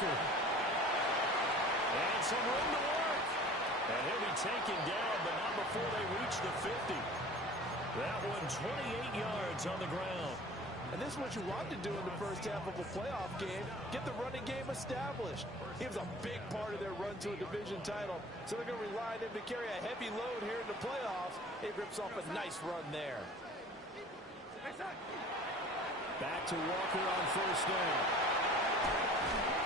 Walker. And some room to work. And he'll be taken down, but not before they reach the 50. That one 28 yards on the ground. And this is what you want to do in the first half of a playoff game. Get the running game established. He was a big part of their run to a division title. So they're going to rely on him to carry a heavy load here in the playoffs. He rips off a nice run there. Back to Walker on first down.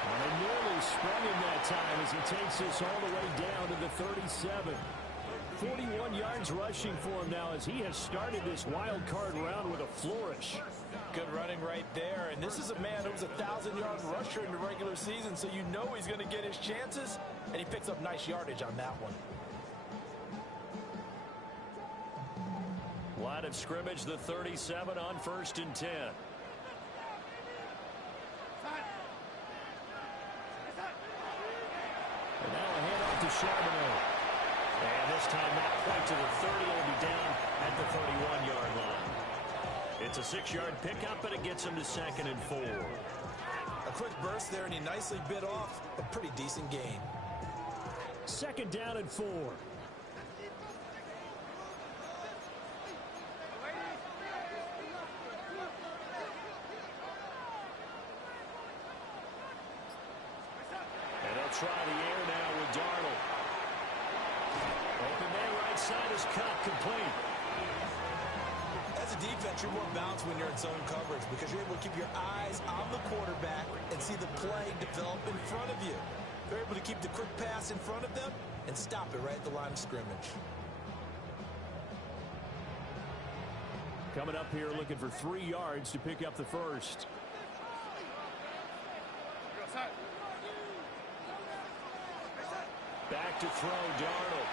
And they nearly sprung him that time as he takes this all the way down to the 37. 41 yards rushing for him now as he has started this wild card round with a flourish. Good running right there. And this is a man who was a 1,000-yard rusher in the regular season, so you know he's going to get his chances, and he picks up nice yardage on that one. Line of scrimmage, the 37 on 1st and 10. And now a handoff to Charbonnet. And this time not quite to the 30. Will be down at the 31-yard line. It's a 6-yard pickup, but it gets him to 2nd and 4. A quick burst there, and he nicely bit off a pretty decent gain. 2nd down and 4. And they'll try the air now with Darnold. Open man right side is cut complete. As a defense, you're more balanced when you're in zone coverage because you're able to keep your eyes on the quarterback and see the play develop in front of you. They're able to keep the quick pass in front of them and stop it right at the line of scrimmage. Coming up here looking for 3 yards to pick up the first. Back to throw, Darnold.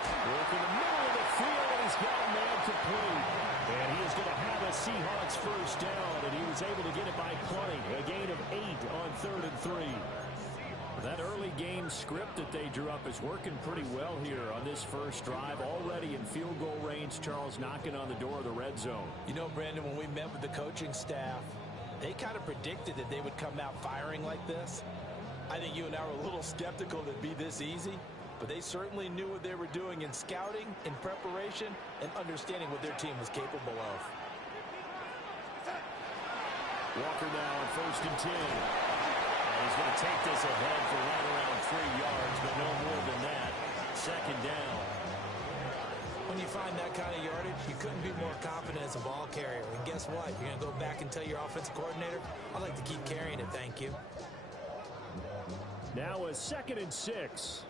Work in the middle of the field, and he's got a man complete. And he is going to have a Seahawks first down, and he was able to get it by plenty. A gain of 8 on 3rd and 3. That early game script that they drew up is working pretty well here on this first drive. Already in field goal range, Charles knocking on the door of the red zone. You know, Brandon, when we met with the coaching staff, they kind of predicted that they would come out firing like this. I think you and I were a little skeptical that it'd be this easy, but they certainly knew what they were doing in scouting, in preparation, and understanding what their team was capable of. Walker now on 1st and 10. And he's going to take this ahead for right around 3 yards, but no more than that. 2nd down. When you find that kind of yardage, you couldn't be more confident as a ball carrier. And guess what? You're going to go back and tell your offensive coordinator, I'd like to keep carrying it, thank you. Now a 2nd and 6.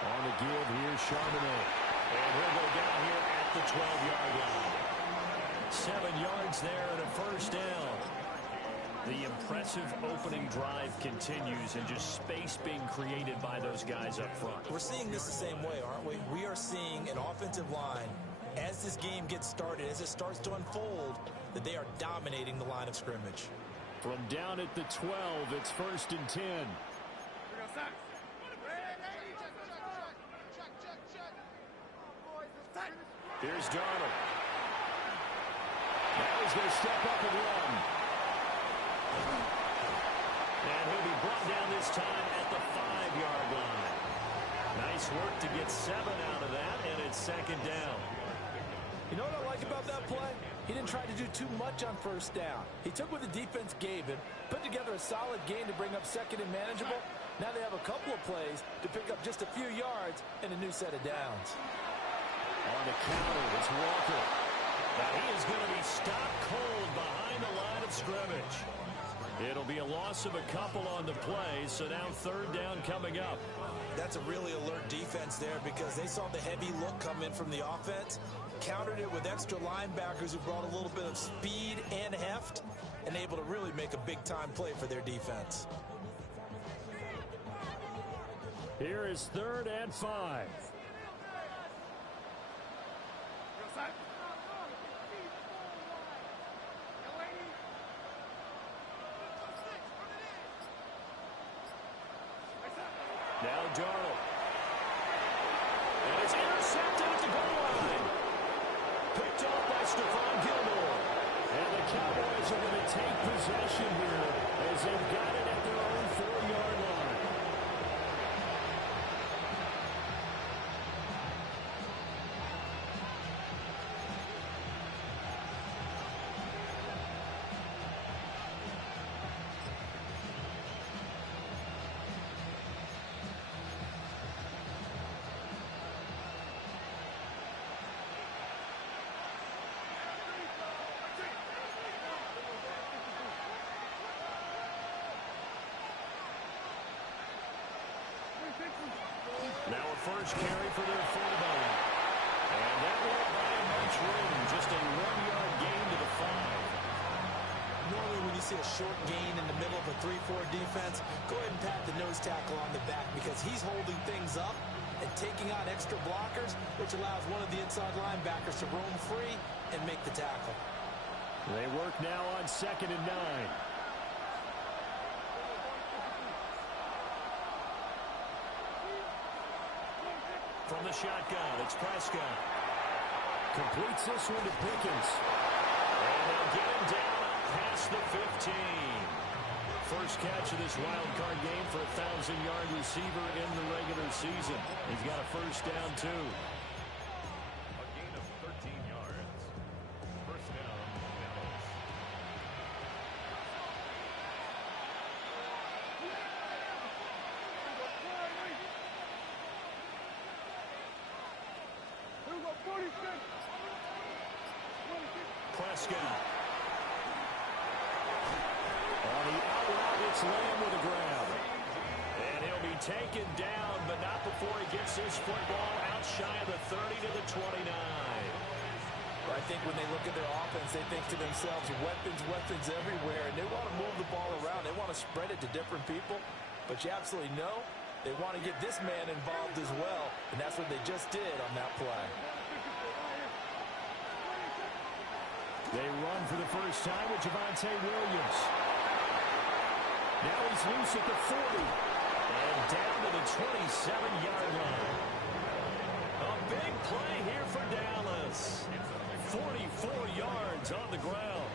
On the give here, Charbonnet. And he'll go down here at the 12-yard line. 7 yards there and a first down. The impressive opening drive continues and just space being created by those guys up front. We're seeing this the same way, aren't we? We are seeing an offensive line, as this game gets started, as it starts to unfold, that they are dominating the line of scrimmage. From down at the 12, it's 1st and 10. Here's Darnold. Now he's going to step up and run. And he'll be brought down this time at the 5-yard line. Nice work to get 7 out of that, and it's 2nd down. You know what I like about that play? He didn't try to do too much on first down. He took what the defense gave him, put together a solid gain to bring up 2nd and manageable. Now they have a couple of plays to pick up just a few yards and a new set of downs. On the counter, it's Walker. Now he is going to be stopped cold behind the line of scrimmage. It'll be a loss of a couple on the play, so now 3rd down coming up. That's a really alert defense there because they saw the heavy look come in from the offense, countered it with extra linebackers who brought a little bit of speed and heft, and able to really make a big-time play for their defense. Here is 3rd and 5. Now Darnold. And it's intercepted at the possession here as they've got it at their own 4-yard line. Now a first carry for their fullback. And that won't buy him much room. Just a 1-yard gain to the 5. Normally when you see a short gain in the middle of a 3-4 defense, go ahead and pat the nose tackle on the back because he's holding things up and taking on extra blockers, which allows one of the inside linebackers to roam free and make the tackle. They work now on 2nd and 9. From the shotgun, it's Prescott. Completes this one to Pickens. And they'll get him down past the 15. First catch of this wild card game for a 1,000-yard receiver in the regular season. He's got a first down, too. A gain of 13 yards. First down, Dallas. Prescott. On the out route, it's Lamb with a grab. And he'll be taken down, but not before he gets this football out shy of the 30 to the 29. I think when they look at their offense, they think to themselves, weapons everywhere, and they want to move the ball around. They want to spread it to different people, but you absolutely know they want to get this man involved as well, and that's what they just did on that play. They run for the first time with Javonte Williams. Now he's loose at the 40. And down to the 27-yard line. A big play here for Dallas. 44 yards on the ground.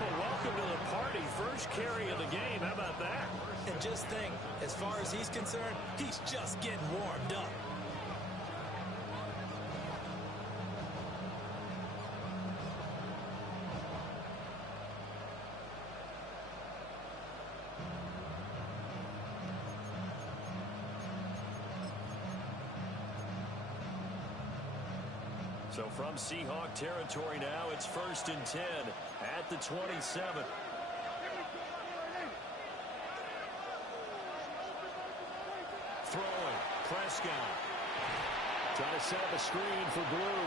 Well, welcome to the party. First carry of the game. How about that? And just think, as far as he's concerned, he's just getting warmed up. So from Seahawk territory now, it's 1st and 10 at the 27. Throwing, Prescott. Trying to set up a screen for Blue.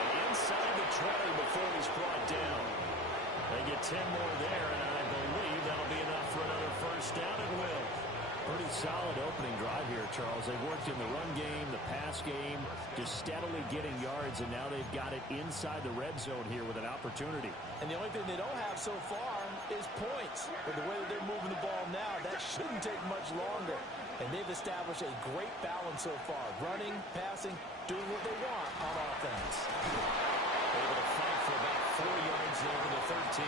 And inside the 20 before he's brought down. They get 10 more there, and I believe that'll be enough for another first down. It will. Pretty solid opening drive here, Charles. They've worked in the run game, the pass game, just steadily getting yards, and now they've got it inside the red zone here with an opportunity. And the only thing they don't have so far is points. But the way that they're moving the ball now, that shouldn't take much longer. And they've established a great balance so far. Running, passing, doing what they want on offense. Able to fight for about 4 yards there to the 13.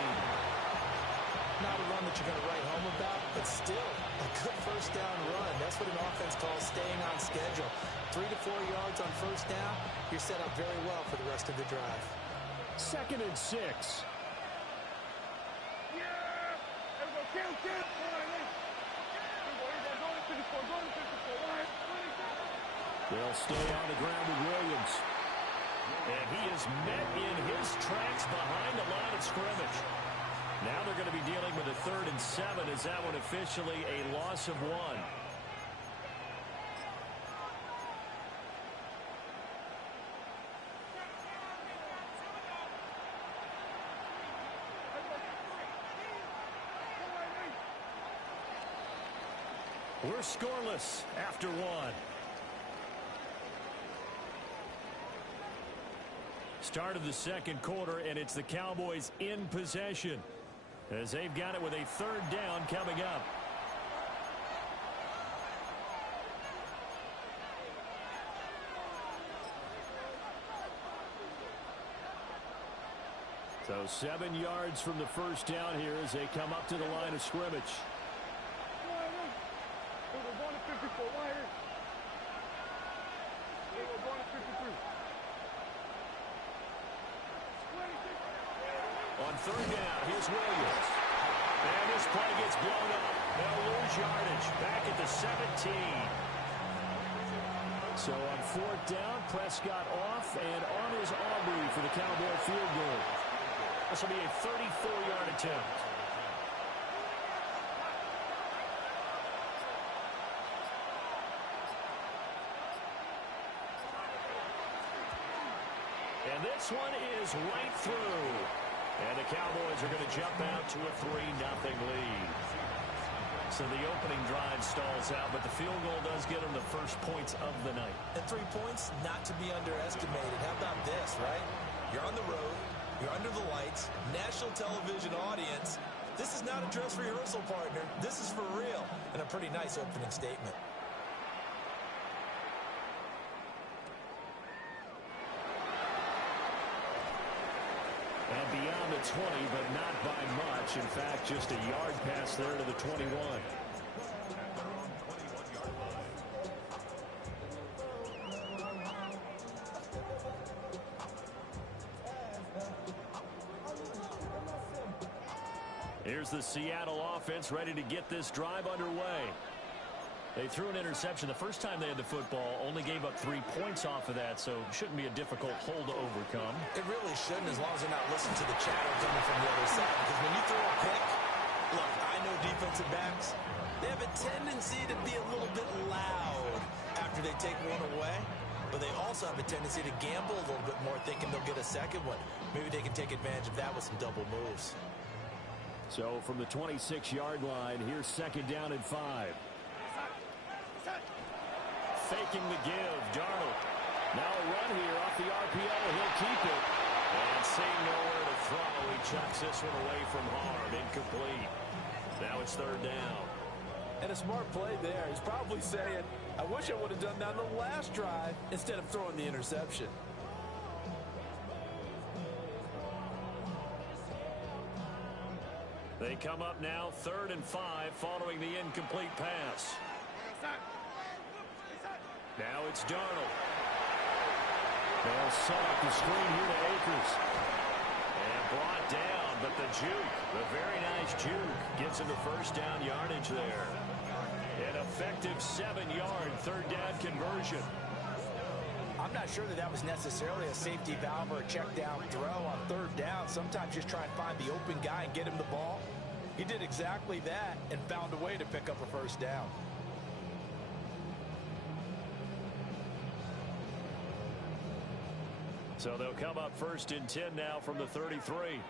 Not a run that you're going to write home about, but still a good first down run. That's what an offense calls staying on schedule. 3 to 4 yards on first down, you're set up very well for the rest of the drive. 2nd and 6. They'll stay on the ground with Williams. And he is met in his tracks behind the line of scrimmage. Now they're going to be dealing with a 3rd and 7. Is that one officially a loss of 1? We're scoreless after 1. Start of the 2nd quarter, and it's the Cowboys in possession, as they've got it with a 3rd down coming up. So So 7 yards from the first down here as they come up to the line of scrimmage. On third down, here's Williams. And this play gets blown up. They'll lose yardage back at the 17. So on fourth down, Prescott off and on his Aubrey for the Cowboy field goal. This will be a 34-yard attempt. And this one is right through. And the Cowboys are going to jump out to a 3-0 lead. So the opening drive stalls out, but the field goal does get them the first points of the night. And 3 points, not to be underestimated. How about this, right? You're on the road. You're under the lights. National television audience. This is not a dress rehearsal, partner. This is for real. And a pretty nice opening statement. And beyond the 20, but not by much. In fact, just a yard pass there to the 21. Here's the Seattle offense ready to get this drive underway. They threw an interception the first time they had the football, only gave up 3 points off of that, so it shouldn't be a difficult hole to overcome. It really shouldn't, as long as they're not listening to the chatter coming from the other side. Because when you throw a pick, look, I know defensive backs, they have a tendency to be a little bit loud after they take one away. But they also have a tendency to gamble a little bit more, thinking they'll get a second one. Maybe they can take advantage of that with some double moves. So from the 26-yard line, here's second down and 5. Faking the give, Darnold. Now a run here off the RPO. He'll keep it. And seeing nowhere to throw, he chucks this one away from harm. Incomplete. Now it's third down. And a smart play there. He's probably saying, I wish I would have done that on the last drive instead of throwing the interception. They come up now, 3rd and 5, following the incomplete pass. Now it's Darnold. They'll set up the screen here to Akers. And brought down, but the juke, the very nice juke, gives him the first down yardage there. An effective 7-yard third down conversion. I'm not sure that was necessarily a safety valve or a check down throw on third down. Sometimes just try and find the open guy and get him the ball. He did exactly that and found a way to pick up a first down. So they'll come up 1st and 10 now from the 33.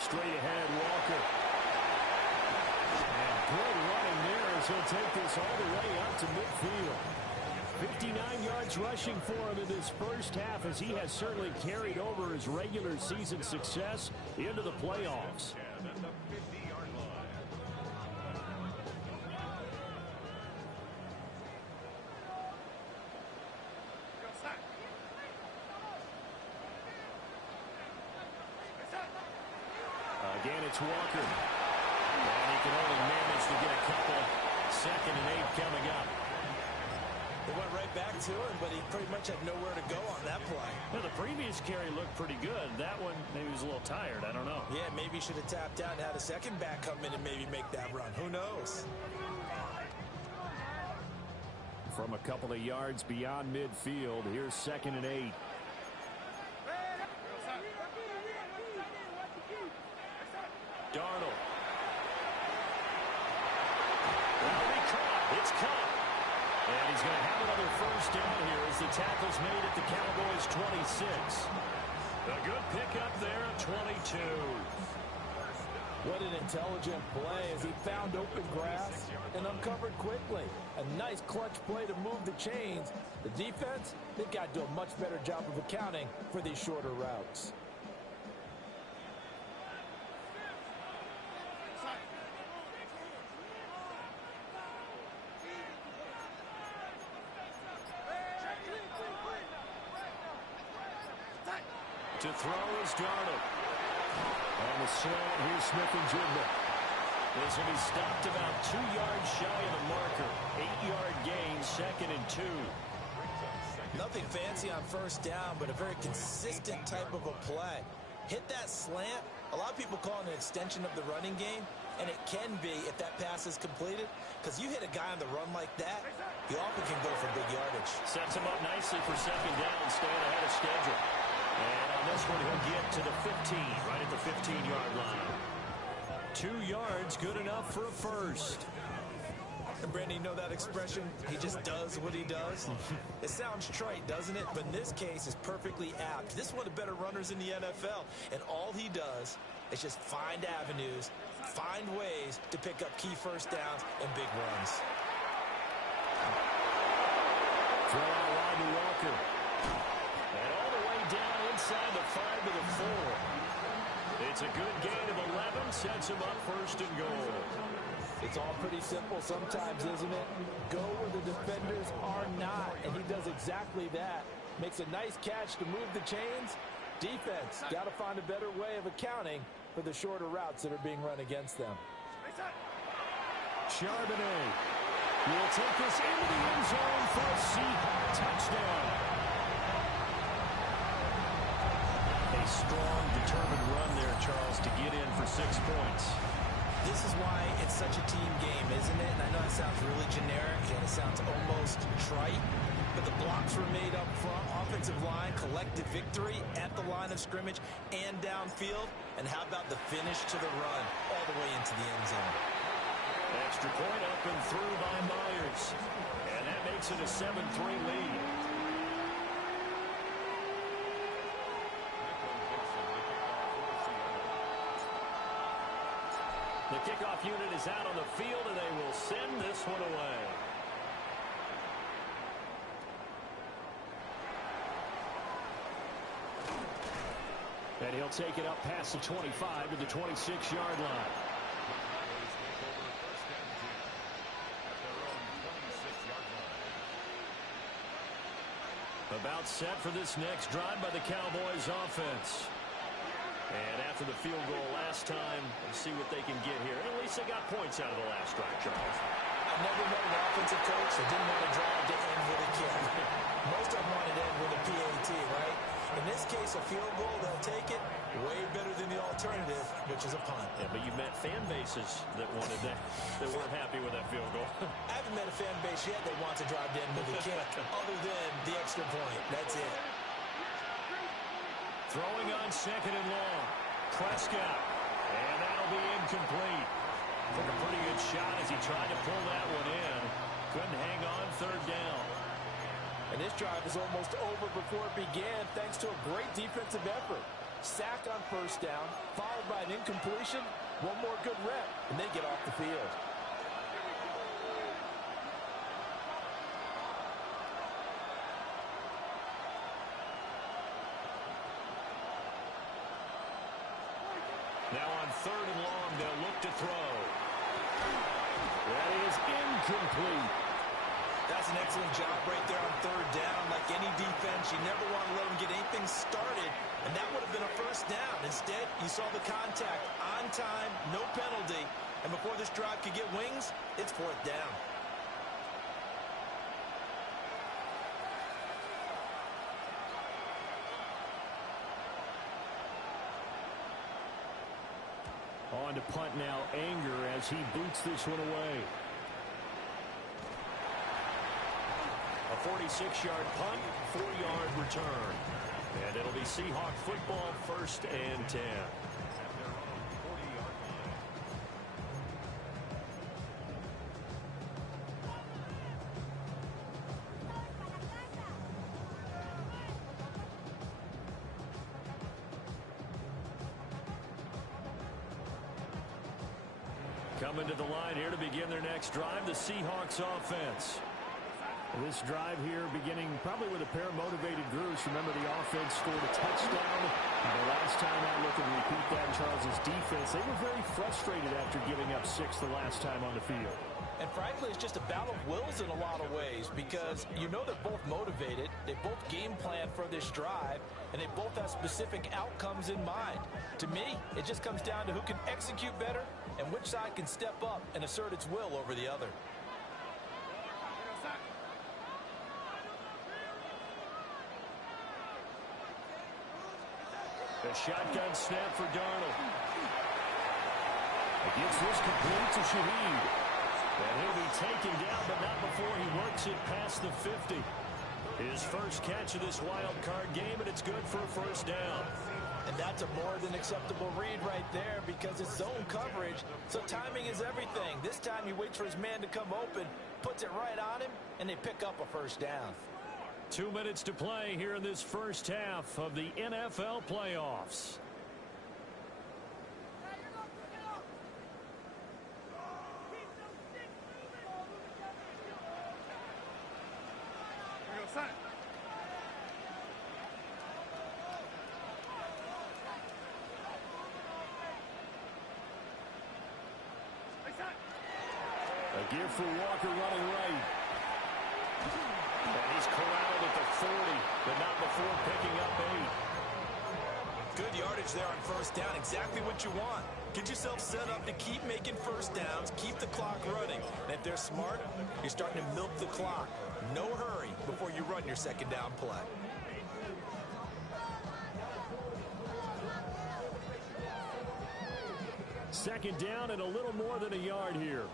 Straight ahead, Walker. And good running there as he'll take this all the way up to midfield. 59 yards rushing for him in this first half, as he has certainly carried over his regular season success into the playoffs. Again, it's Walker. And he can only manage to get a couple. 2nd and 8 coming up. They went right back to him, but he pretty much had nowhere to go on that play. Well, the previous carry looked pretty good. That one, maybe he was a little tired. I don't know. Yeah, maybe he should have tapped out and had a second back come in and maybe make that run. Who knows? From a couple of yards beyond midfield, here's 2nd and 8. Darnold. That'll be caught. It's caught. And he's going to have another first down here as the tackle's made at the Cowboys' 26. A good pickup there at 22. What an intelligent play as he found open grass and uncovered quickly. A nice clutch play to move the chains. The defense, they've got to do a much better job of accounting for these shorter routes. To throw is Darnold. On the slant, here's Smith-Njigba. This will be stopped about 2 yards shy of the marker. 8-yard gain, 2nd and 2. Nothing fancy on first down, but a very consistent type of a play. Hit that slant. A lot of people call it an extension of the running game, and it can be if that pass is completed, because you hit a guy on the run like that, he often can go for big yardage. Sets him up nicely for 2nd down, staying ahead of schedule. And on this one, he'll get to the 15, right at the 15-yard line. 2 yards, good enough for a first. And Brandon, you know that expression, he just does what he does? It sounds trite, doesn't it? But in this case, it's perfectly apt. This is one of the better runners in the NFL. And all he does is just find avenues, find ways to pick up key first downs and big runs. Throw out wide to Walker. And all the way down inside the 5 to the 4. It's a good gain of 11, sets him up 1st and goal. It's all pretty simple sometimes, isn't it? Go where the defenders are not, and he does exactly that. Makes a nice catch to move the chains. Defense, got to find a better way of accounting for the shorter routes that are being run against them. Charbonnet will take this into the end zone for a Seahawk touchdown. A strong, determined run there, Charles, to get in for 6 points. This is why it's such a team game, isn't it? And I know it sounds really generic and it sounds almost trite, but the blocks were made up front. Offensive line, collective victory at the line of scrimmage and downfield. And how about the finish to the run all the way into the end zone? Extra point up and through by Myers. And that makes it a 7-3 lead. The kickoff unit is out on the field, and they will send this one away. And he'll take it up past the 25 to the 26-yard line. About set for this next drive by the Cowboys offense. And after the field goal last time, we'll see what they can get here. And at least they got points out of the last drive, Charles. I've never met an offensive coach that didn't want to drive to end with a kick. Most of them wanted to end with a PAT, right? In this case, a field goal, they'll take it. Way better than the alternative, which is a punt. Yeah, but you met fan bases that wanted that, that weren't happy with that field goal. I haven't met a fan base yet that wants to drive to end with a kick, other than the extra point. That's it. Throwing on 2nd and long. Prescott. And that'll be incomplete. Took a pretty good shot as he tried to pull that one in. Couldn't hang on 3rd down. And this drive is almost over before it began thanks to a great defensive effort. Sack on 1st down, followed by an incompletion. One more good rep, and they get off the field. Now on 3rd and long, they'll look to throw. That is incomplete. That's an excellent job right there on 3rd down. Like any defense, you never want to let them get anything started, and that would have been a 1st down. Instead, you saw the contact on time, no penalty, and before this drive could get wings, it's 4th down. On to punt now, Anger, as he boots this one away. A 46-yard punt, 4-yard return. And it'll be Seahawk football, 1st and 10. Coming to the line here to begin their next drive, the Seahawks offense. This drive here beginning probably with a pair of motivated groups. Remember, the offense scored a touchdown. And the last time I look and repeat that, Charles's defense, they were very frustrated after giving up 6 the last time on the field. And frankly, it's just a battle of wills in a lot of ways because you know they're both motivated, they both game plan for this drive, and they both have specific outcomes in mind. To me, it just comes down to who can execute better and which side can step up and assert its will over the other. A shotgun snap for Darnold. Gets this complete to Shaheed. And he'll be taken down, but not before he works it past the 50. His first catch of this wild card game, and it's good for a first down. And that's a more than acceptable read right there because it's zone coverage, so timing is everything. This time he waits for his man to come open, puts it right on him, and they pick up a first down. 2 minutes to play here in this first half of the NFL playoffs. A give for Walker running right. And he's corralled at the 40, but not before picking up 8. Good yardage there on first down. Exactly what you want. Get yourself set up to keep making first downs, keep the clock running. And if they're smart, you're starting to milk the clock. No hurry before you run your second down play. Second down and a little more than a yard here.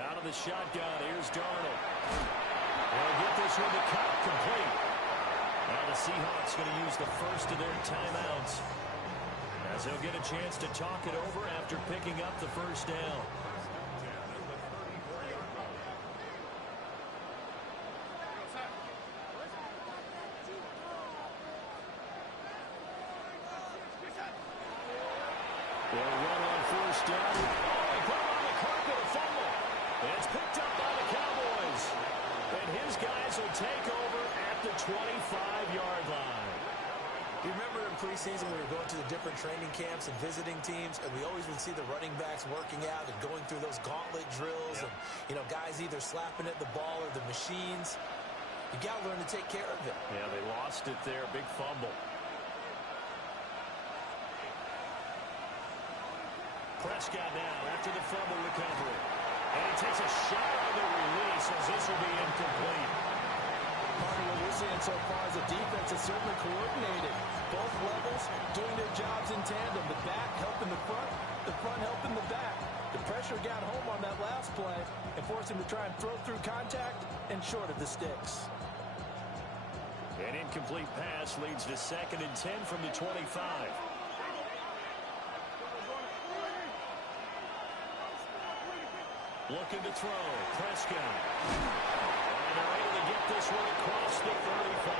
Out of the shotgun, here's Darnold. They'll get this one to cut complete. Now the Seahawks going to use the first of their timeouts as they'll get a chance to talk it over after picking up the first down. They'll run on first down. Oh, he put him on the carpet, a fumble. And it's picked up by the Cowboys. And his guys will take over at the 25-yard line. You remember in preseason we were going to the different training camps and visiting teams, and we always would see the running backs working out and going through those gauntlet drills, and, you know, guys either slapping at the ball or the machines. You got to learn to take care of it. Yeah, they lost it there. Big fumble. Prescott now after the fumble recovery. And he takes a shot on the release as this will be incomplete. Part of what we're seeing so far is the defense is certainly coordinated. Both levels doing their jobs in tandem. The back helping the front helping the back. The pressure got home on that last play and forced him to try and throw through contact and short of the sticks. An incomplete pass leads to 2nd and 10 from the 25. Looking to throw. Prescott. And they're able to get this one across the 35.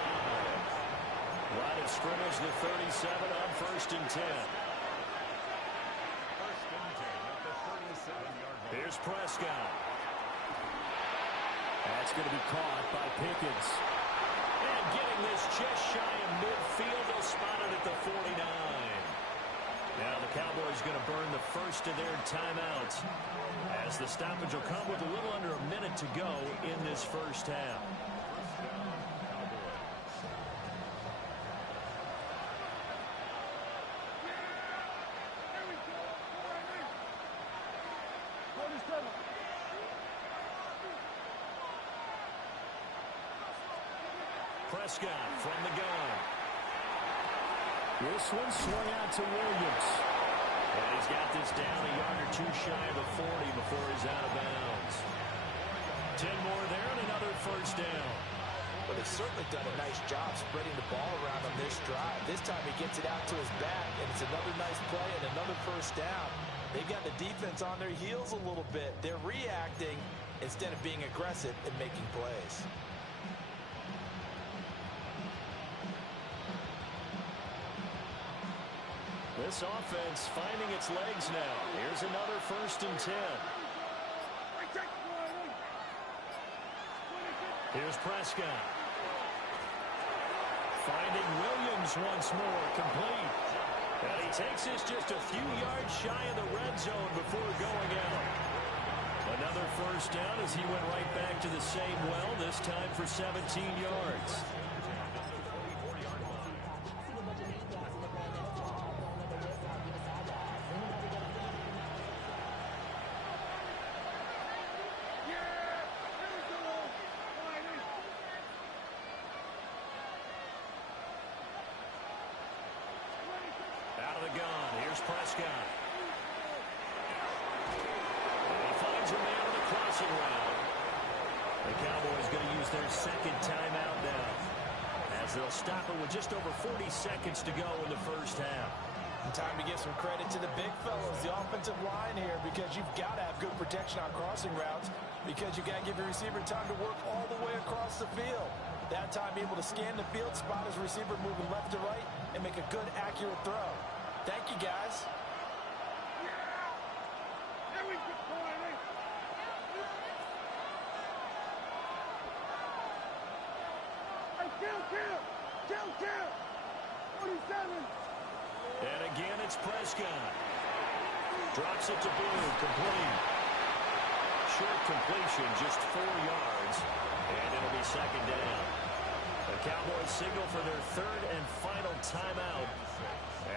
Line of scrimmage, the 37 on 1st and 10. Here's Prescott. That's going to be caught by Pickens. And getting this just shy of midfield, they'll spot it at the 49. Now the Cowboys going to burn the first of their timeouts as the stoppage will come with a little under a minute to go in this first half. Prescott from the gun. This one swung out to Williams. And he's got this down a yard or two shy of the 40 before he's out of bounds. 10 more there and another first down. But they've certainly done a nice job spreading the ball around on this drive. This time he gets it out to his back, and it's another nice play and another first down. They've got the defense on their heels a little bit. They're reacting instead of being aggressive and making plays. This offense finding its legs now. Here's another 1st and 10. Here's Prescott. Finding Williams once more, complete. And he takes this just a few yards shy of the red zone before going out. Another first down as he went right back to the same well, this time for 17 yards. Out of the gun, here's Prescott. And he finds a man on the crossing route. The Cowboys going to use their second timeout now, as they'll stop it with just over 40 seconds to go in the first half. Time to give some credit to the big fellas, the offensive line here, because you've got to have good protection on crossing routes, because you've got to give your receiver time to work all the way across the field. That time, be able to scan the field, spot his receiver moving left to right, and make a good, accurate throw. Thank you, guys. Kill! 47. And again, it's Prescott. Drops it to Blue, complete. Short completion, just 4 yards, and it'll be second down. The Cowboys signal for their third and final timeout,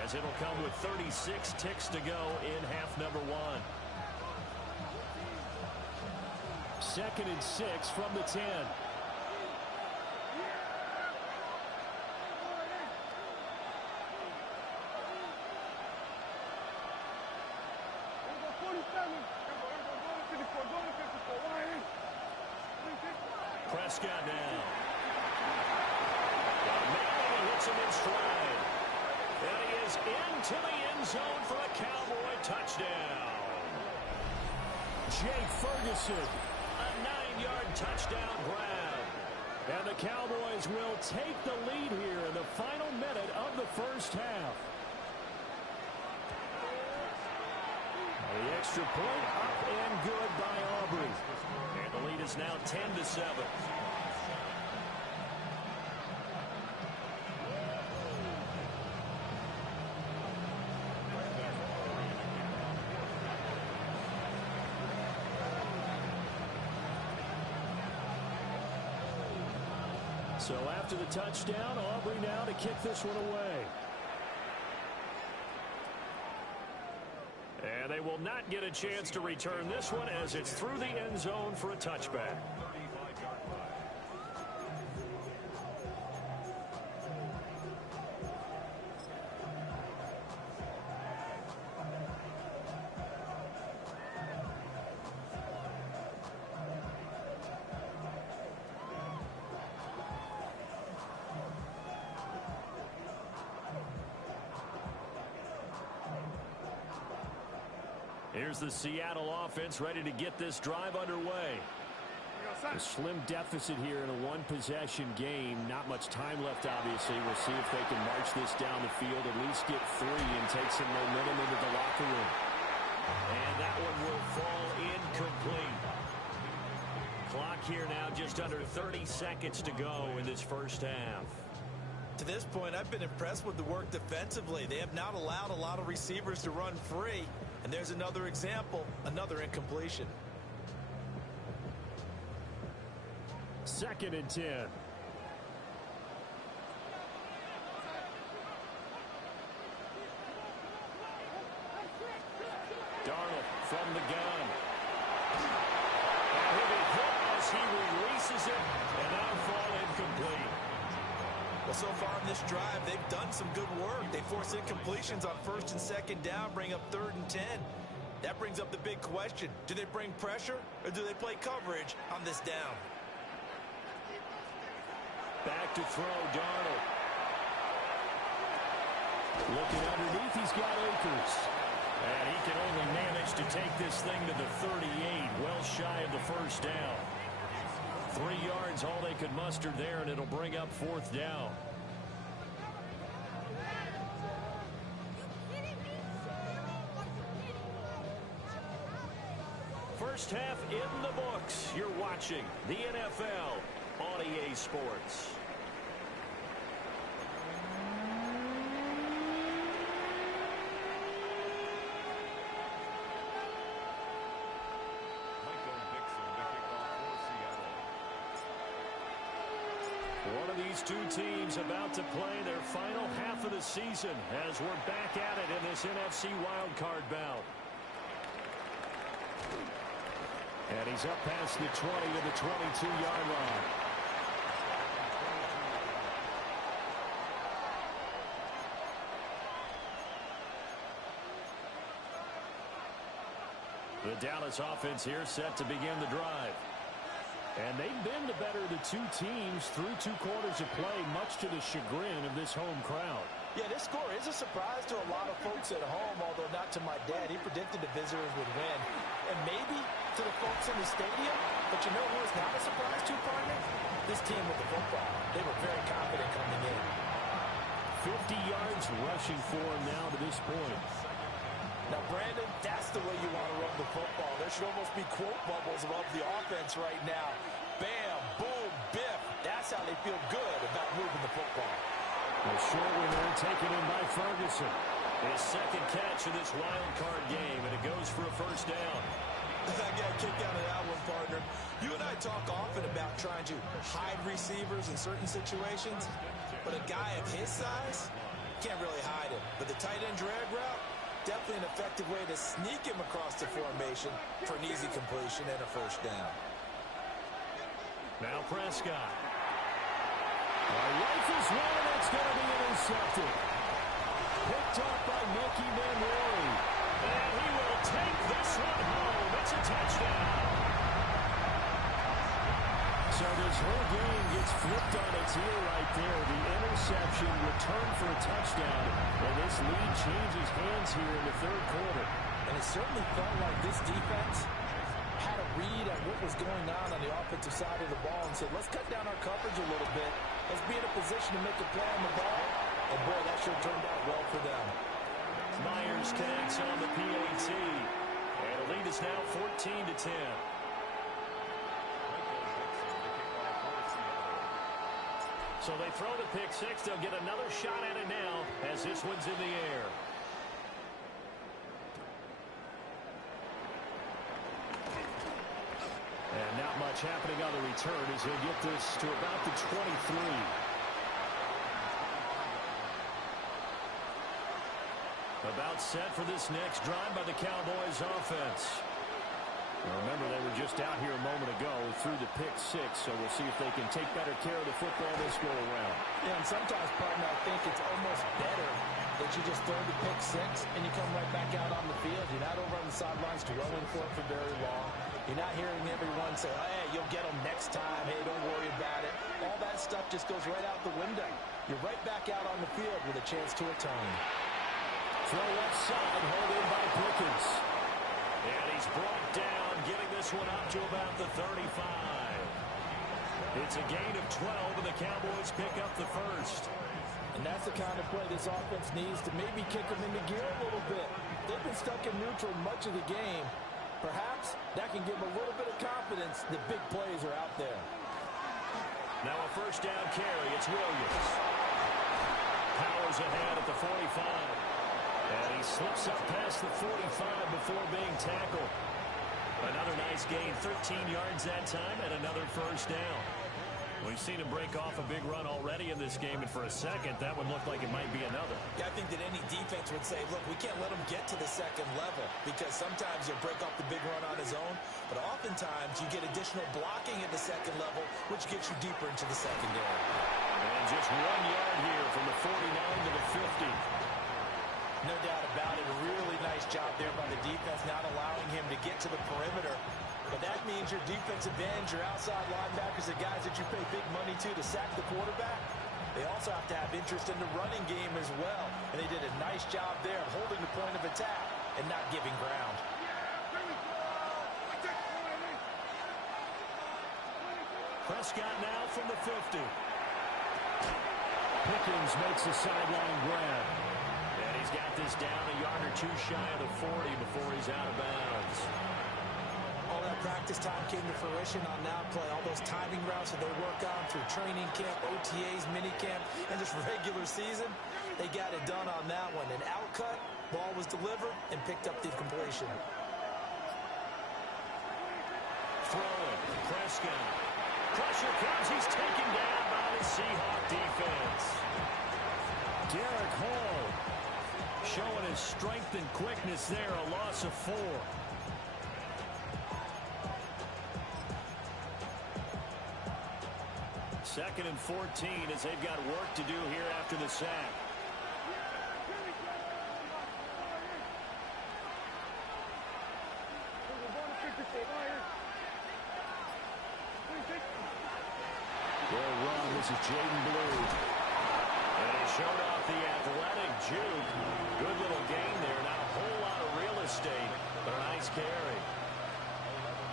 as it'll come with 36 ticks to go in half number one. 2nd and 6 from the 10. Prescott now. Manning hits him in stride. And he is into the end zone for a Cowboy touchdown. Jake Ferguson, a 9-yard touchdown grab. And the Cowboys will take the lead here in the final minute of the first half. The extra point up and good by Aubrey. And the lead is now 10-7. So after the touchdown, Aubrey now to kick this one away. And they will not get a chance to return this one as it's through the end zone for a touchback. Here's the Seattle offense ready to get this drive underway. A slim deficit here in a one-possession game. Not much time left, obviously. We'll see if they can march this down the field, at least get 3 and take some momentum into the locker room. And that one will fall incomplete. Clock here now just under 30 seconds to go in this first half. To this point, I've been impressed with the work defensively. They have not allowed a lot of receivers to run free. And there's another example, another incompletion. 2nd and 10. Darnold from the gun. And he'll be hit as he releases it, and that'll fall incomplete. Well, so far in this drive, they've done some good work. They force incompletions on 1st and 2nd down, bring up 3rd and 10. That brings up the big question. Do they bring pressure, or do they play coverage on this down? Back to throw, Darnold. Looking underneath, he's got Akers. And he can only manage to take this thing to the 38, well shy of the first down. 3 yards, all they could muster there, and it'll bring up 4th down. First half in the books. You're watching the NFL on EA Sports. These two teams about to play their final half of the season as we're back at it in this NFC wildcard bout. And he's up past the 20 to the 22-yard line. The Dallas offense here set to begin the drive. And they've been the better of the two teams through 2 quarters of play, much to the chagrin of this home crowd. Yeah, this score is a surprise to a lot of folks at home, although not to my dad. He predicted the visitors would win. And maybe to the folks in the stadium. But you know who is not a surprise to, partner? This team with the football. They were very confident coming in. 50 yards rushing for him now to this point. Now, Brandon, that's the way you want to run the football. There should almost be quote bubbles above the offense right now. Bam, boom, biff. That's how they feel good about moving the football. A short one there taken in by Ferguson. His second catch in this wild card game, and it goes for a first down. I got a kick out of that one, partner. You and I talk often about trying to hide receivers in certain situations, but a guy of his size can't really hide him. But the tight end drag route, definitely an effective way to sneak him across the formation for an easy completion and a first down. Now Prescott. Rifles one, and it's going to be intercepted. Picked up by Mickey Manwari. And he will take this one home. It's a touchdown. So this whole game gets flipped on its ear right there. The interception returned for a touchdown. And this lead changes hands here in the third quarter. And it certainly felt like this defense had a read at what was going on the offensive side of the ball and said, let's cut down our coverage a little bit. Let's be in a position to make a play on the ball. And, boy, that sure turned out well for them. Myers connects on the PAT. And the lead is now 14-10. So they throw the pick six. They'll get another shot at it now as this one's in the air. And not much happening on the return as he'll get this to about the 23. About set for this next drive by the Cowboys offense. Remember, they were just out here a moment ago through the pick six, so we'll see if they can take better care of the football this go around. Yeah, and sometimes, partner, I think it's almost better that you just throw the pick six and you come right back out on the field. You're not over on the sidelines dwelling for it for very long. You're not hearing everyone say, hey, you'll get them next time. Hey, don't worry about it. All that stuff just goes right out the window. You're right back out on the field with a chance to atone. Throw left side, hold in by Pickens. And he's brought down, getting this one up to about the 35. It's a gain of 12, and the Cowboys pick up the first. And that's the kind of play this offense needs to maybe kick them into gear a little bit. They've been stuck in neutral much of the game. Perhaps that can give them a little bit of confidence that big plays are out there. Now a first down carry. It's Williams. Powers ahead at the 45. And he slips up past the 45 before being tackled. Another nice gain, 13 yards that time, and another first down. We've seen him break off a big run already in this game, and for a second, that one looked like it might be another. Yeah, I think that any defense would say, look, we can't let him get to the second level, because sometimes he'll break off the big run on his own, but oftentimes you get additional blocking at the second level, which gets you deeper into the secondary. And just 1 yard here from the 49 to the 50. No doubt about it. A really nice job there by the defense, not allowing him to get to the perimeter. But that means your defensive ends, your outside linebackers, the guys that you pay big money to sack the quarterback, they also have to have interest in the running game as well. And they did a nice job there holding the point of attack and not giving ground. Prescott now from the 50. Pickens makes a sideline grab. And he's got this down a yard or two shy of the 40 before he's out of bounds. All that practice time came to fruition on that play. All those timing routes that they work on through training camp, OTAs, minicamp, and just regular season, they got it done on that one. An outcut, ball was delivered, and picked up the completion. Throwing, Prescott. Pressure comes. He's taken down by the Seahawk defense. Derek Hall showing his strength and quickness there. A loss of 4. Second and 14 as they've got work to do here after the sack. They'll run. This is Jaden Blue. And he showed off the athletic juke. Good little gain there. Not a whole lot of real estate, but a nice carry.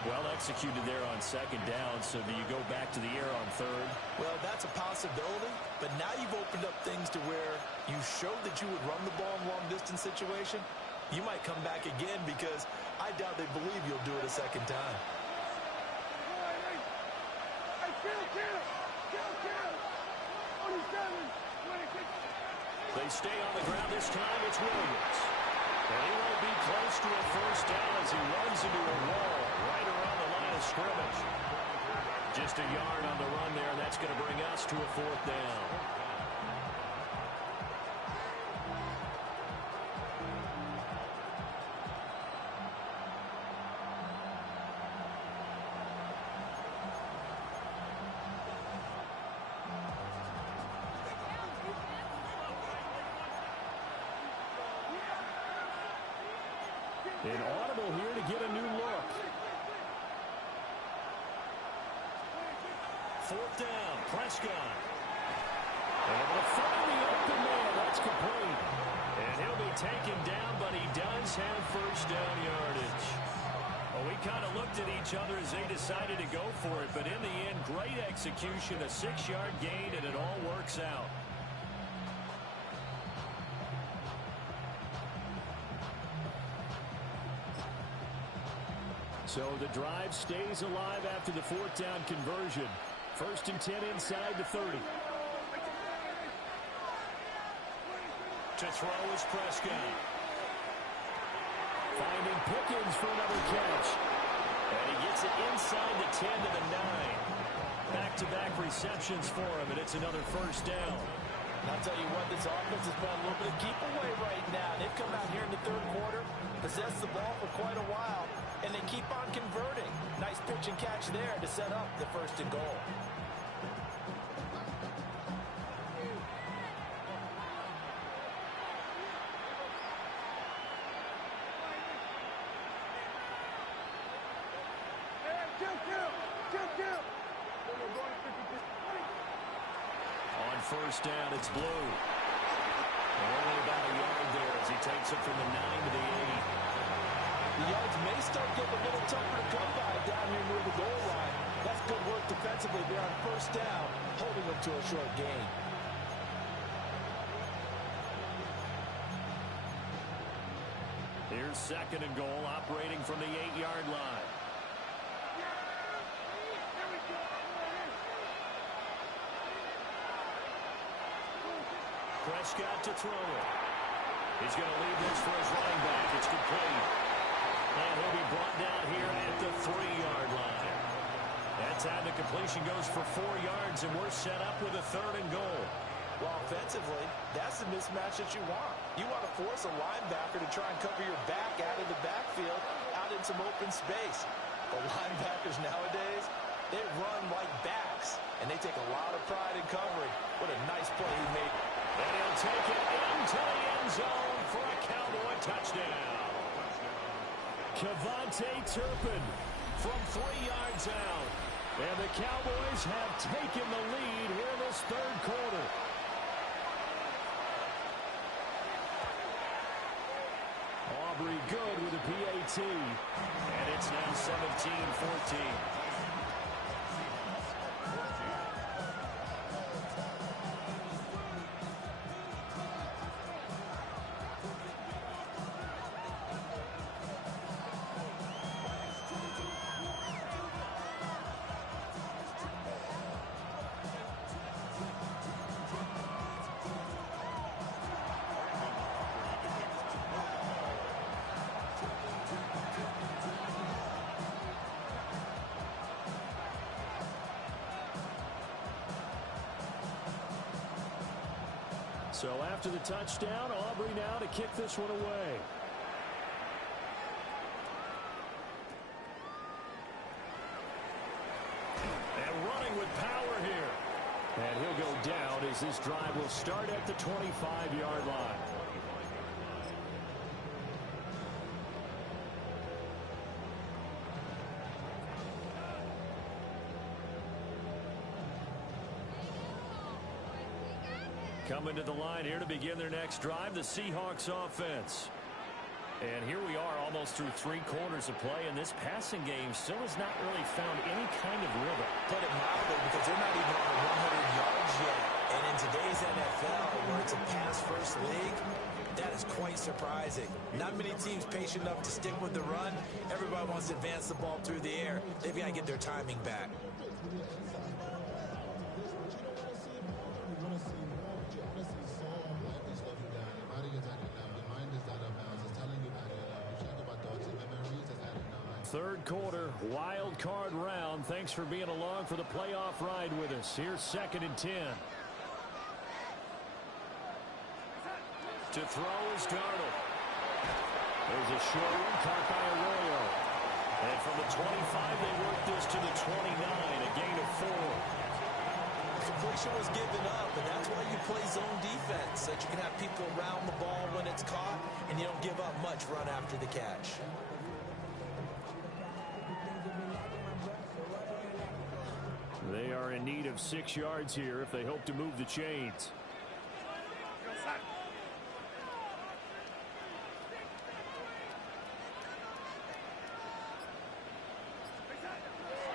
Well executed there on second down. So do you go back to the air on third? Well, that's a possibility, but now you've opened up things to where you showed that you would run the ball in long-distance situation. You might come back again because I doubt they believe you'll do it a second time. They stay on the ground this time. It's Williams. And he won't be close to a first down as he runs into a wall right around the line of scrimmage. Just a yard on the run there, and that's going to bring us to a 4th down. An audible here to get a new look. 4th down, Prescott. Able to find the open man. That's complete. And he'll be taken down, but he does have first down yardage. Well, we kind of looked at each other as they decided to go for it, but in the end, great execution, a 6-yard gain, and it all works out. So the drive stays alive after the 4th down conversion. 1st and 10 inside the 30. To throw is Prescott. Finding Pickens for another catch. And he gets it inside the 10 to the 9. Back-to-back receptions for him, and it's another first down. And I'll tell you what, this offense has been a little bit of keep away right now. They've come out here in the 3rd quarter, possessed the ball for quite a while, and they keep on converting. Nice pitch and catch there to set up the 1st and goal. On 1st down, it's Blue. Only about a yard there as he takes it from the 9 to the 8. The yards may start getting a little tougher to come by down here near the goal line. That's good work defensively there on 1st down, holding them to a short gain. Here's 2nd and goal, operating from the 8-yard line. Prescott to throw it. He's going to leave this for his running back. It's complete. And he'll be brought down here at the 3-yard line. That time the completion goes for 4 yards, and we're set up with a 3rd and goal. Well, offensively, that's the mismatch that you want. You want to force a linebacker to try and cover your back out of the backfield, out in some open space. The linebackers nowadays, they run like backs, and they take a lot of pride in covering. What a nice play he made. And he'll take it into the end zone for a Cowboy touchdown. Kevontae Turpin from 3 yards out. And the Cowboys have taken the lead here in this 3rd quarter. Aubrey good with a PAT. And it's now 17-14. So after the touchdown, Aubrey now to kick this one away. And running with power here. And he'll go down as this drive will start at the 25-yard line. Coming to the line here to begin their next drive, the Seahawks offense. And here we are almost through 3 quarters of play, and this passing game still has not really found any kind of rhythm. Put it mildly, because they're not even on 100 yards yet. And in today's NFL, where it's a pass-first league, that is quite surprising. Not many teams patient enough to stick with the run. Everybody wants to advance the ball through the air. They've got to get their timing back. Third quarter, wild card round. Thanks for being along for the playoff ride with us. Here's 2nd and 10. To throw is Darnold. There's a short one caught by Arroyo. And from the 25, they work this to the 29, a gain of 4. Completion was given up, and that's why you play zone defense, so that you can have people around the ball when it's caught, and you don't give up much run after the catch. They are in need of 6 yards here if they hope to move the chains.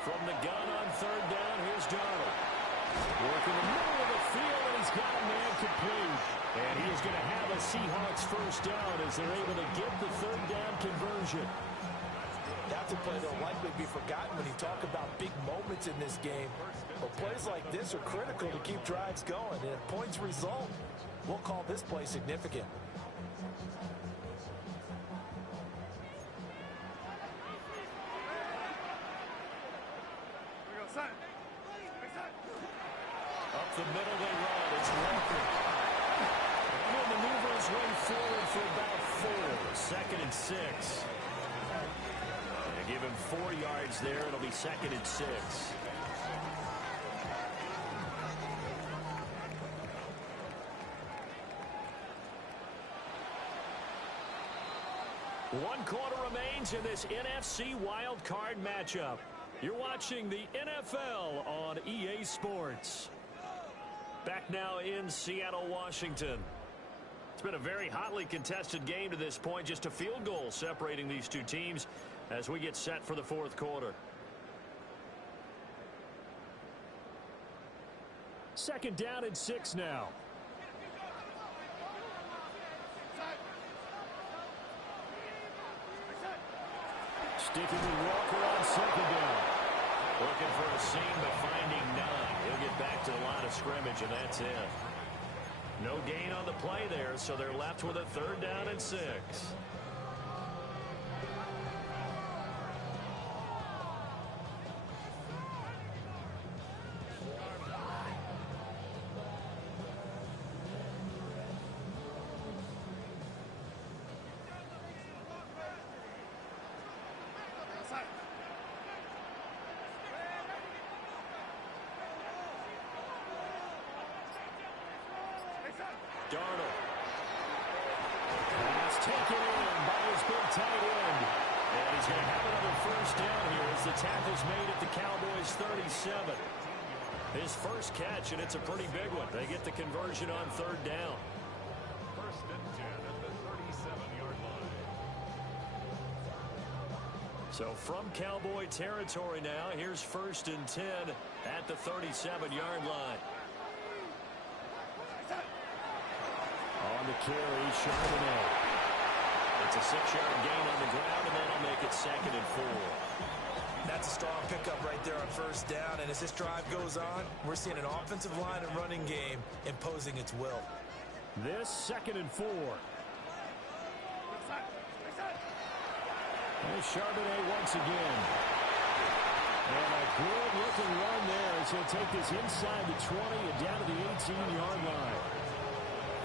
From the gun on 3rd down, here's Darnold. Working the middle of the field, and he's got a man complete. And he is going to have a Seahawks first down as they're able to get the 3rd down conversion. That's a play that'll likely be forgotten when you talk about big moments in this game. But plays like this are critical to keep drives going. And if points result, we'll call this play significant. Up the middle they run. It's Walker. And he'll maneuver his way forward for about 4. 2nd and 6. Give him 4 yards there. It'll be 2nd and 6. One quarter remains in this NFC wild card matchup. You're watching the NFL on EA Sports. Back now in Seattle, Washington. It's been a very hotly contested game to this point. Just a field goal separating these two teams as we get set for the 4th quarter. 2nd down and 6 now. Sticking with Walker on 2nd down. Looking for a seam, but finding none. He'll get back to the line of scrimmage, and that's it. No gain on the play there, so they're left with a 3rd down and 6. Darnold. Pass taken in by his big tight end. And he's going to have another first down here as the tackle's made at the Cowboys' 37. His first catch, and it's a pretty big one. They get the conversion on 3rd down. 1st and 10 at the 37-yard line. So from Cowboy territory now, here's 1st and 10 at the 37-yard line. On the carry, Charbonnet. It's a 6-yard gain on the ground, and that'll make it 2nd and 4. That's a strong pickup right there on 1st down. And as this drive goes on, we're seeing an offensive line and running game imposing its will. This 2nd and 4. There's Charbonnet once again. And a good-looking run there as he'll take this inside the 20 and down to the 18-yard line.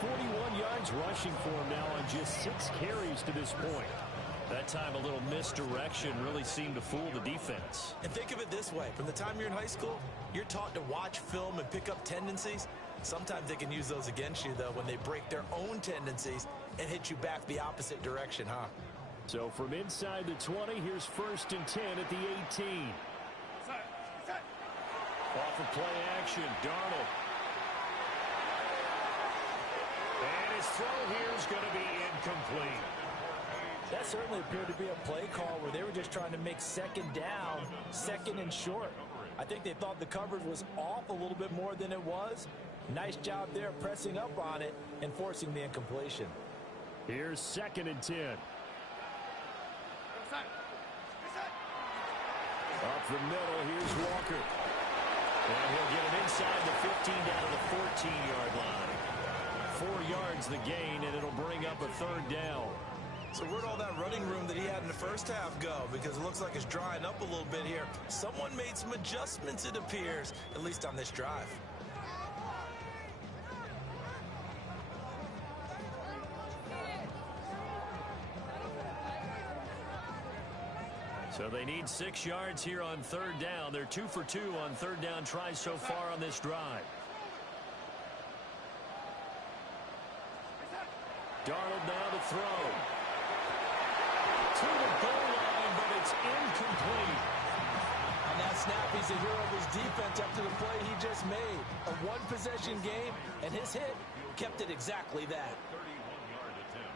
41 yards rushing for him now on just 6 carries to this point. That time a little misdirection really seemed to fool the defense. And think of it this way. From the time you're in high school, you're taught to watch film and pick up tendencies. Sometimes they can use those against you, though, when they break their own tendencies and hit you back the opposite direction, huh? So from inside the 20, here's 1st and 10 at the 18. Off of play action, Darnold. And his throw here is going to be incomplete. That certainly appeared to be a play call where they were just trying to make 2nd down, 2nd and short. I think they thought the coverage was off a little bit more than it was. Nice job there pressing up on it and forcing the incompletion. Here's 2nd and 10. Up the middle, here's Walker. And he'll get him inside the 15 down to the 14-yard line. 4 yards the gain, and it'll bring up a 3rd down. So where'd all that running room that he had in the first half go? Because it looks like it's drying up a little bit here. Someone made some adjustments, it appears, at least on this drive. So they need 6 yards here on 3rd down. They're 2 for 2 on 3rd down tries so far on this drive. Darnold now to throw. To the goal line, but it's incomplete. On that snap, he's a hero of his defense after the play he just made. A one-possession game, and his hit kept it exactly that. 31-yard attempt.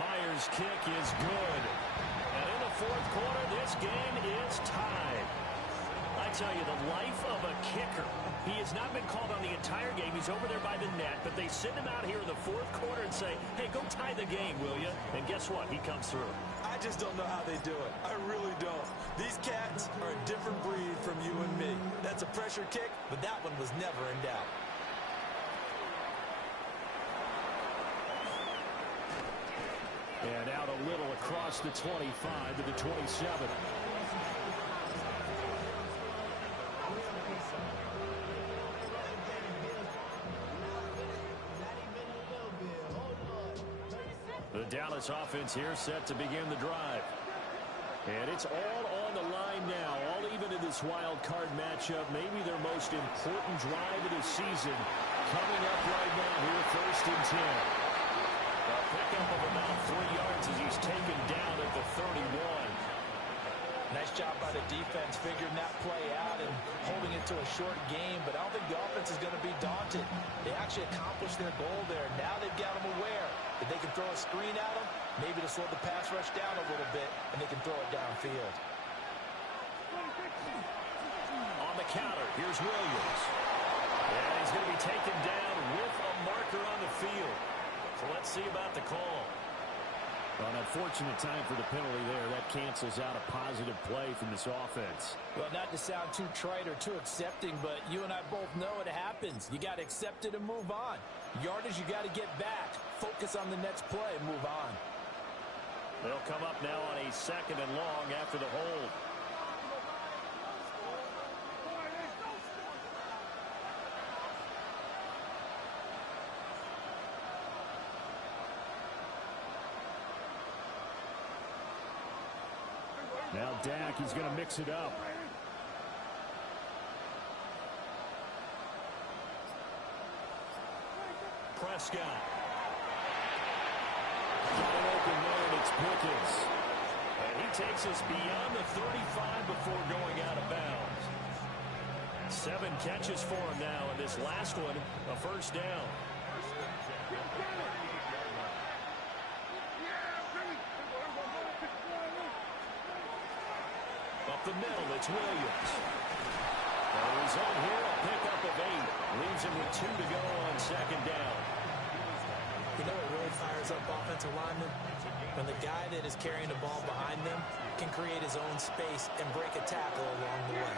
Myers' kick is good. And in the 4th quarter, this game is tied. I tell you, the life of a kicker. He has not been called on the entire game. He's over there by the net, but they send him out here in the 4th quarter and say, hey, go tie the game, will you? And guess what? He comes through. I just don't know how they do it. I really don't. These cats are a different breed from you and me. That's a pressure kick, but that one was never in doubt. And out a little across the 25 to the 27. The Dallas offense here set to begin the drive. And it's all on the line now, all even in this wild card matchup. Maybe their most important drive of the season coming up right now here, 1st and 10. A pickup of about 3 yards as he's taken down at the 31. Nice job by the defense figuring that play out and holding it to a short game, but I don't think the offense is going to be daunted. They actually accomplished their goal there. Now they've got them aware that they can throw a screen at them, maybe to slow the pass rush down a little bit, and they can throw it downfield. On the counter, here's Williams. And he's going to be taken down with a marker on the field. So let's see about the call. Well, an unfortunate time for the penalty there. That cancels out a positive play from this offense. Well, not to sound too trite or too accepting, but you and I both know it happens. You got to accept it and move on. Yardage, you got to get back. Focus on the next play and move on. They'll come up now on a 2nd and long after the hold. Now Dak, he's going to mix it up. Prescott. Got it open there, and it's Pickens. And he takes us beyond the 35 before going out of bounds. 7 catches for him now, and this last one, a 1st down. Up the middle, it's Williams. And he's on here, a pickup of 8. Leaves him with 2 to go on 2nd down. You know what really fires up offensive linemen? When the guy that is carrying the ball behind them can create his own space and break a tackle along the way.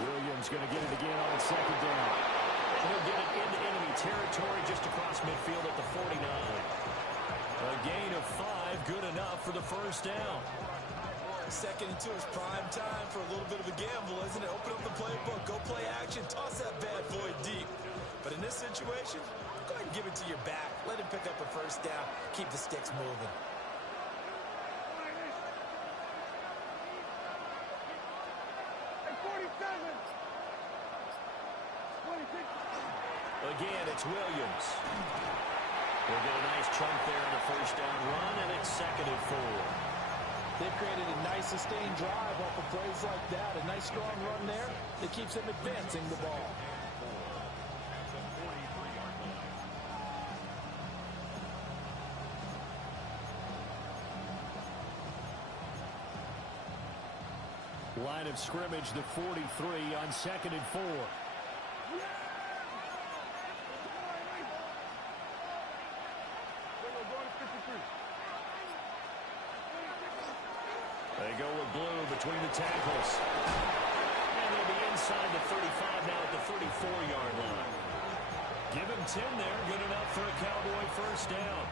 Williams going to get it again on 2nd down. He'll get it into enemy territory just across midfield at the 49. A gain of 5, good enough for the first down. 2nd and 2 is prime time for a little bit of a gamble, isn't it? Open up the playbook, go play action, toss that bad boy deep. But in this situation, go ahead and give it to your back. Let him pick up a first down. Keep the sticks moving. Again, it's Williams. We'll get a nice chunk there in the first down run, and it's 2nd and 4. They've created a nice sustained drive off of plays like that. A nice strong run there that keeps them advancing the ball. Line of scrimmage, the 43 on 2nd and 4. They go with blue between the tackles. And they'll be inside the 35 now at the 34-yard line. Give him 10 there. Good enough for a Cowboy first down.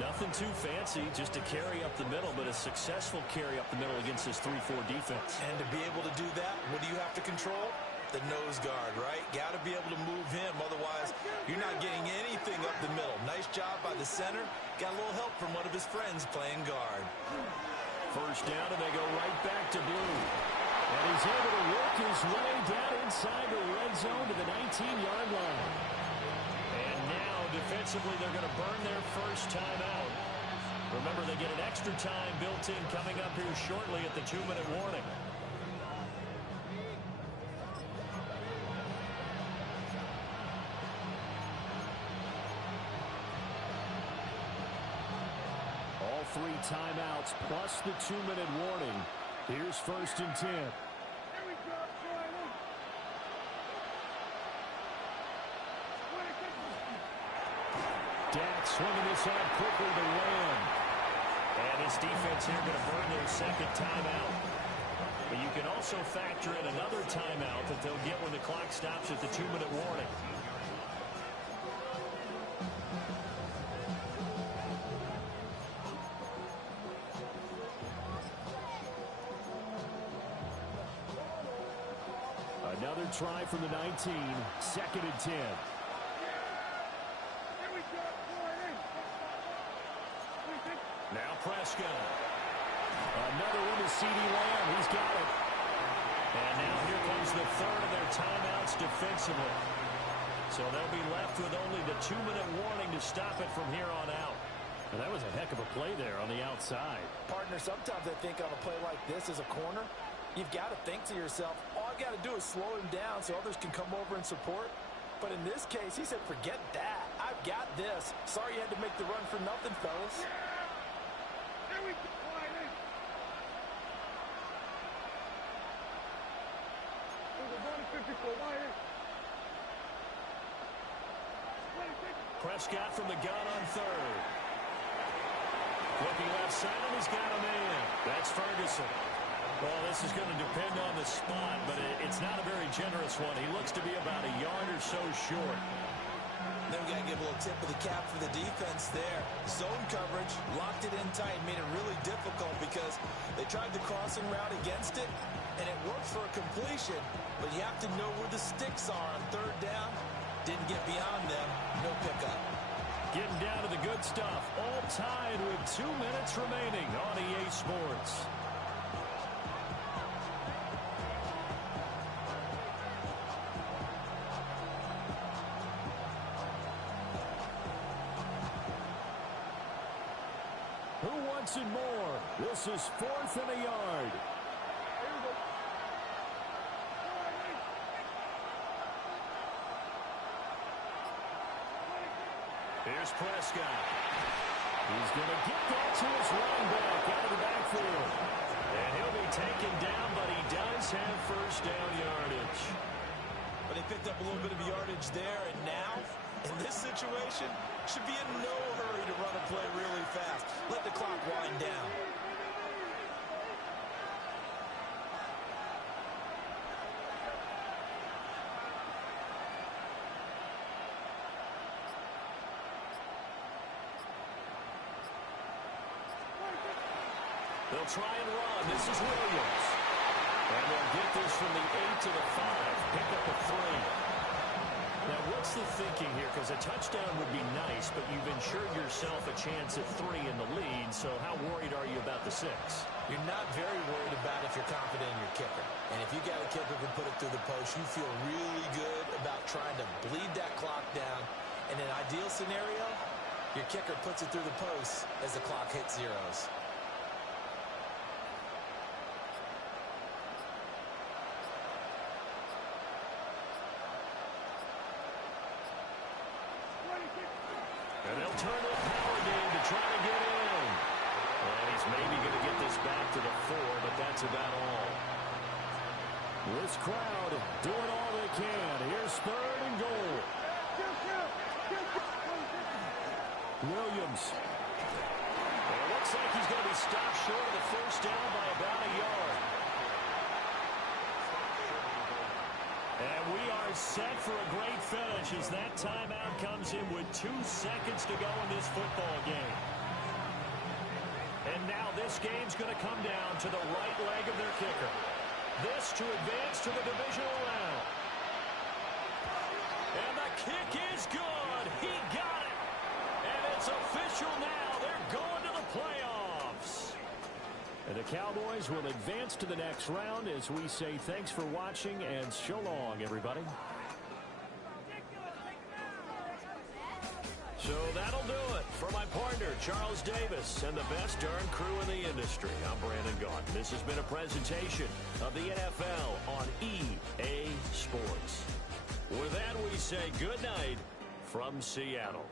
Nothing too fancy, just a carry up the middle, but a successful carry up the middle against this 3-4 defense. And to be able to do that, what do you have to control? The nose guard, right? Got to be able to move him. Otherwise, you're not getting anything up the middle. Nice job by the center. Got a little help from one of his friends playing guard. First down, and they go right back to blue. And he's able to work his way down inside the red zone to the 19-yard line. And now, defensively, they're going to burn their first time out. Remember, they get an extra time built in coming up here shortly at the 2-minute warning. All 3 timeouts plus the 2-minute warning. Here's 1st and 10. Dak swinging this out quickly to Lamb. And this defense here going to burn their 2nd timeout. But you can also factor in another timeout that they'll get when the clock stops at the 2-minute warning. Another try from the 19, 2nd and 10. Now Prescott. Another one to CeeDee Lamb. He's got it. And now here comes the 3rd of their timeouts defensively. So they'll be left with only the 2-minute warning to stop it from here on out. And that was a heck of a play there on the outside. Partner, sometimes I think on a play like this as a corner, you've got to think to yourself, all I've got to do is slow him down so others can come over and support. But in this case, he said, forget that. I've got this. Sorry you had to make the run for nothing, fellas. Prescott from the gun on 3rd. Looking left side, and he's got a man. That's Ferguson. Well, this is going to depend on the spot, but it's not a very generous one. He looks to be about a yard or so short. Then we got to give a little tip of the cap for the defense there. Zone coverage, locked it in tight, made it really difficult because they tried the crossing route against it, and it worked for a completion, but you have to know where the sticks are on 3rd down. Didn't get beyond them, no pickup. Getting down to the good stuff, all tied with 2 minutes remaining on EA Sports. Who wants it more? This is 4th and a yard. Here's Prescott. He's going to get that to his running back out of the backfield. And he'll be taken down, but he does have first down yardage. But they picked up a little bit of yardage there, and now, in this situation, should be in no hurry to run a play really fast. Let the clock wind down. They'll try and run. This is Williams. And they'll get this from the 8 to the 5. Pick up a 3. Now, what's the thinking here? Because a touchdown would be nice, but you've ensured yourself a chance at 3 in the lead, so how worried are you about the 6? You're not very worried about if you're confident in your kicker. And if you got a kicker who can put it through the post, you feel really good about trying to bleed that clock down. In an ideal scenario, your kicker puts it through the post as the clock hits zeros. And they'll turn to a power game to try to get in. And he's maybe going to get this back to the 4, but that's about all. This crowd doing all they can. Here's 3rd and goal. Williams. And it looks like he's going to be stopped short of the first down by about a yard. And we are set for a great finish as that timeout comes in with 2 seconds to go in this football game. And now this game's going to come down to the right leg of their kicker. This to advance to the divisional round. And the kick is good. He got it. And it's official now. They're going to the playoffs. And the Cowboys will advance to the next round as we say thanks for watching and so long, everybody. So that'll do it. For my partner, Charles Davis, and the best darn crew in the industry, I'm Brandon Gaudin. This has been a presentation of the NFL on EA Sports. With that, we say good night from Seattle.